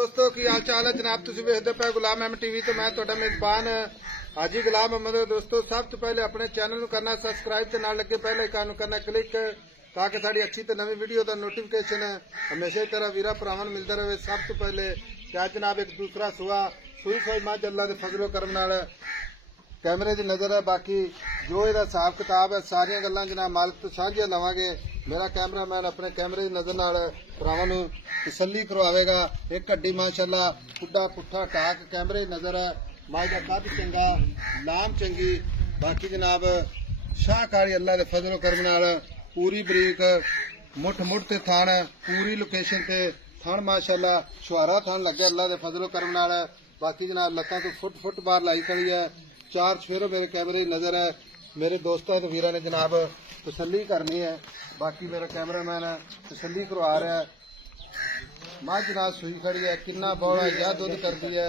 दोस्तों की हाल चाल है जनाब तुसीं वेखदे पे गुलाम अहमद टीवी तो मैं तुहाडा मेजबान हाजी गुलाम अहमद। दोस्तों सब तो पहले अपने चैनल करना सबसक्राइब ते नाल लगे पहले आइकन नूं करना क्लिक ताकि साड़ी अच्छी तो नवी वीडियो का नोटिफिकेशन हमेशा ही तरह वीरा भरावां नूं मिलदा रहे। सब तो पहले क्या जनाब एक दूसरा सूई सोई मझ अल्लाह दे फजलो करम नाल कैमरे की नजर है। बाकी जो इहदा हिसाब किताब है सारियां गल्लां जनाब मालिक तो साझियां लवांगे। मेरा कैमरामैन अपने कैमरे की नजर नाल भरावां नूं तसल्ली करवाएगा। एक हड्डी माशाअल्लाह खुड्डा पुट्ठा टाक कैमरे की नजर है। मां दा कद चंगा लाम चंगी बाकी जनाब शाहकारी अल्लाह दे फजलो करम नाल पूरी बरीक मुठ मुठ ते थान पूरी लोकेशन ते थान माशाअल्लाह छुहारा थान लगे अल्लाह दे फजलो करम नाल। बाकी जनाब लत्तां तो फुट फुट बाहर लाई खड़ी है। चार छेरों मेरे कैमरे की नजर है। मेरे दोस्तों तो वीरा ने जनाब तसल्ली करनी है। बाकी मेरा कैमरामैन है तसल्ली करवा रहा है। मझ जनाब सूई खड़ी है किन्ना बौड़ा या दुध करती है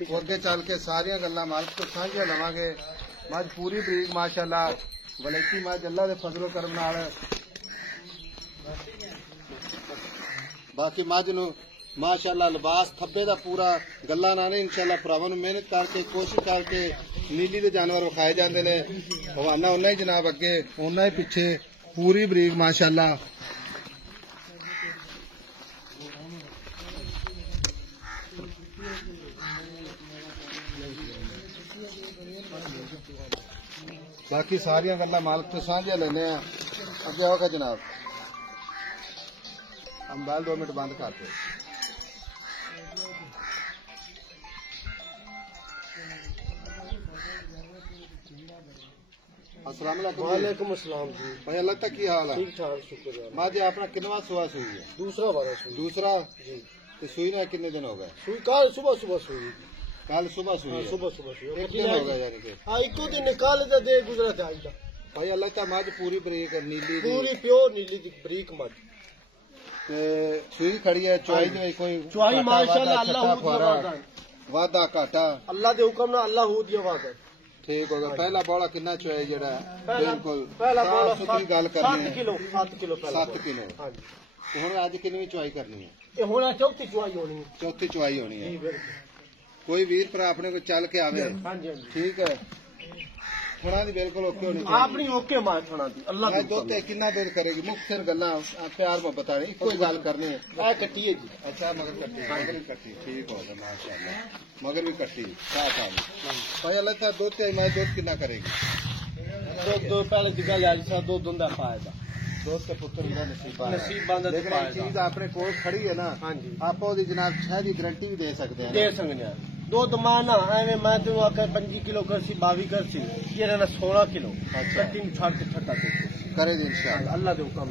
वो अगे चल के सारिया गल्लां मालिक तो साझिया लवांगे। मझ पूरी बरीक माशाअल्लाह वलैती मझ अल्लाह दे फजलो करम नाल। बाकी मझ नूं माशाअल्लाह लिबास थब्बे दा पूरा गल्ला ना ने इंशाअल्लाह भरावां नूं मेहनत करके कोशिश करके नीली दे जानवर विखाए जांदे ने। हवाना उन्ना ही जनाब अगे उन्ना ही पिछे पूरी बरीक माशाअल्लाह। बाकी सारियां गल्लां मालिक तो साझियां लेने अगे आओगे जनाब। मोबाइल 2 मिनट बंद कर दो। अस्सलाम वालेकुम अस्सलाम जी भाई अल्लाह तक की हाल है? ठीक ठाक शुक्र। मां जी अपना कितनवा सुआ सुई है? दूसरा बार सुई। दूसरा जी तो सुई ने कितने दिन हो गए? सुई कल सुबह सुबह सुई। कल सुबह सुई? सुबह सुबह सुई। एक दिन हो गया यानी कि हां इको दिन निकाल दे गुजरा था आज भाई अल्लाह ता मझ पूरी बरीक नीली पूरी प्योर नीली दी बरीक मझ ते सुई खड़ी है। चुआई दे कोई चुआई माशाअल्लाह अल्लाह वादा घाटा अल्लाह दे हुक्म नाल अल्लाह हू दी आवाज है। ठीक होगा। पहला बौला कितना चुआई जेड़ा बिल्कुल पहला बौला सुथरी गल करनी है 7 किलो पहला 7 किलो हां जी। ते हुण अज कितनी चुआई करनी है? ये हुण चौथी चुआई होनी है। चौथी चुआई होनी है जी बिल्कुल। कोई वीर भरा अपने को चल के आवे हां जी ठीक है। थोड़ा दी बिल्कुल ओके होनी चाहिए अपनी ओके मां थोड़ा दी अल्लाह दी दुध ते कितना दूध करेगी मुख्तर गल्ला प्यार मोहब्बत वाली कोई गल करनी है। ए कट्टी है जी। अच्छा मगर कट्टी मगर कट्टी ठीक हो गया माशाअल्लाह मगर भी कट्टी साथ आ गई भाई अल्लाह ता दुध ते मैं दुध कितना करेगी? दो पहले दी गल यार सा दो दुंदा फायदा दोस्त के पुत्र का नसीब बांधा लेकिन चीज अपने कोल खड़ी है ना हां जी आप ओदी जनाब छह दी गारंटी भी दे सकते हैं। दे सकते हैं। दो दमाना एवं मैं तेन आकर 25 किलो करसी 22 करसी ये रहना 16 किलो कटिंग छाड़ के छटा करे दी इंशाअल्लाह अल्लाह दे हुक्म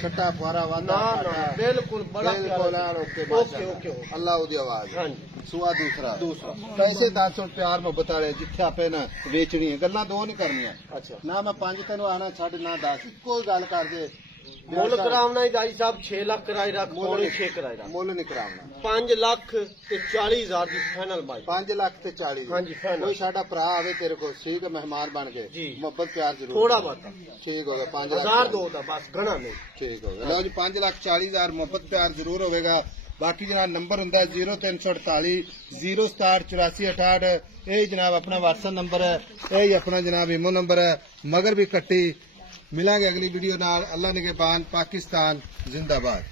छटा फुआरा वादा ना बिल्कुल बड़ा प्यार ओके ओके अल्लाह दी आवाज हां जी। सुआ दूसरा पैसे 10 प्यार मोहब्बत वाले जिथे आपे ना बेचनी है गल्लां दो नहीं करनियां। अच्छा ना मैं 5 तेन आना छड़ ना 10 कोई गल कर दे मुल करावना दाई साहब 6 लाख कराई रख पौने 6 कराई रख मुल नहीं करावना 5 लाख ते 40,000 दी फाइनल बाई 5 लाख ते 40 हां जी फाइनल। कोई साडा भरा आवे तेरे को ठीक है मेहमान बन के मोहब्बत प्यार जरूर थोड़ा बहुत ठीक होगा 5,000 दो दा बस घना नहीं ठीक होगा। लो जी 5,40,000 मोहब्बत प्यार जरूर होगा। बाकी जनाब नंबर हुंदा 0348 067 84 68 यही जनाब अपना व्हाट्सएप नंबर है यही अपना जनाब इमो नंबर है। मगर भी कट्टी मिलांगे अगली वीडियो नाल। अल्लाह निगहबान पाकिस्तान जिंदाबाद।